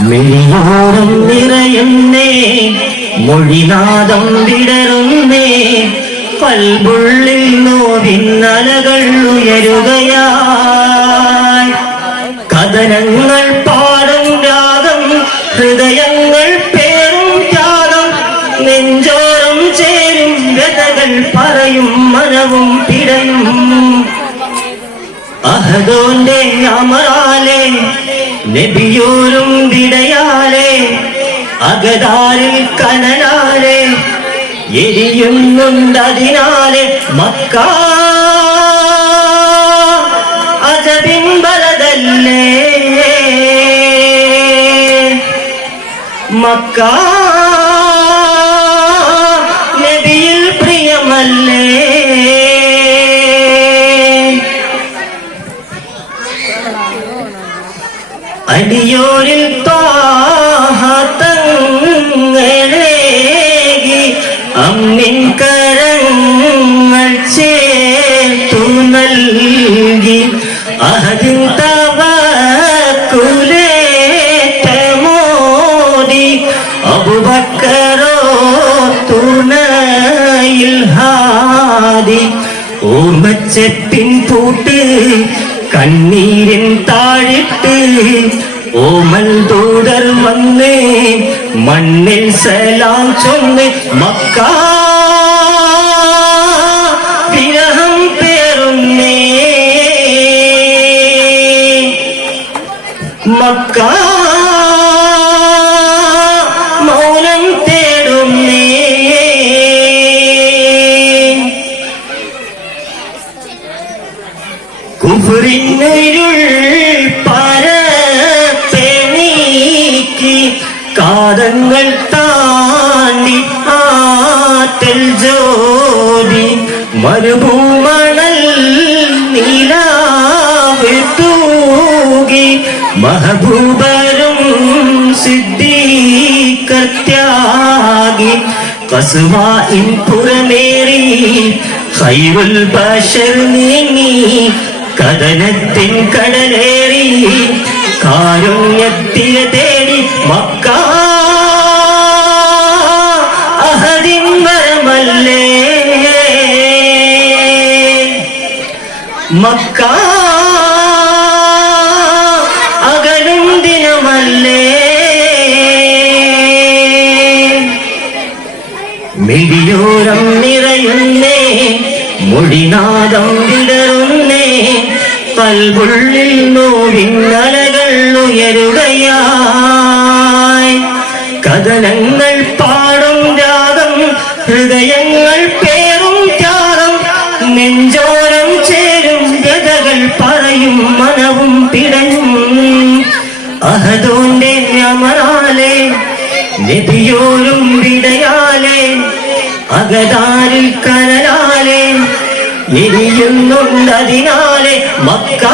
മിഴിയോരം നിറയുന്നേ മൊഴിനാദം വിടരുന്നേ പൽപുള്ളിൽ നോവിന്നലകൾ ഉയരുകയായി കഥനങ്ങൾ പാടും രാഗം ഹൃദയങ്ങൾ പേരും ത്യാഗം നെഞ്ചോരം ചേരും വ്യതകൾ പറയും മനവും പിടയും. അഹദോന്റെ അമറാലെ നബിയോരും വിടയാലെ അകതാരിൽ കനലാലെ എരിയുന്നുണ്ടതിനാലെ മക്ക അജബിംബലതല്ലേ മക്ക നബിയിൽ പ്രിയമല്ലേ? അടിയോരിൽ താഹത്തങ്ങളേകി അമ്മിൻ കരങ്ങൾ ചേർത്തു നൽകി. അഹദിൻ തവക്കുലേറ്റമോടി അബുബക്കറോ തുണയിൽ ഹാദി. ഓർമ്മച്ചെപ്പിൻ പൂട്ട് കണ്ണീരിൻ താഴിട്ട് ഓമൽ തോടർ വന്നേ മണ്ണിൽ സലാം ചൊന്ന് മക്ക വിരഹം മക്ക കുഫറിനുരുൾ പരപ്പെണീക്ക് കാതങ്ങൾ താണ്ടി ആറ്റൽ ജോലി മരുഭൂമണൽ നീലാവ് തൂകി മഹബൂബരും സിദ്ധീകർത്യാഗി കസുവായിൻ പുറമേറി ഹൈറുൽ ബഷർ നീങ്ങി കഥനത്തിൻ കടലേറി കാരുണ്യത്തിലെ തേടി മക്ക. അഹദിൻ വരമല്ലേ മക്ക. അകലും ദിനമല്ലേ? നിറയുന്നേ മൊഴിനാദം വിടരുന്നേ. കൽവുള്ളിൽ നോവിന്നലകൾ ഉയരുകയായി. കഥനങ്ങൾ പാടും രാഗം ഹൃദയങ്ങൾ പേറും ത്യാഗം. നെഞ്ചോരം ചേരും ഗതകൾ പറയും മനവും പിടയും. അഹദോന്റെ അമറാലെ നബിയോരും വിടയാലെ അകതാരിൽ കനലാലെ എരിയുന്നുണ്ടതിനാലെ മക്ക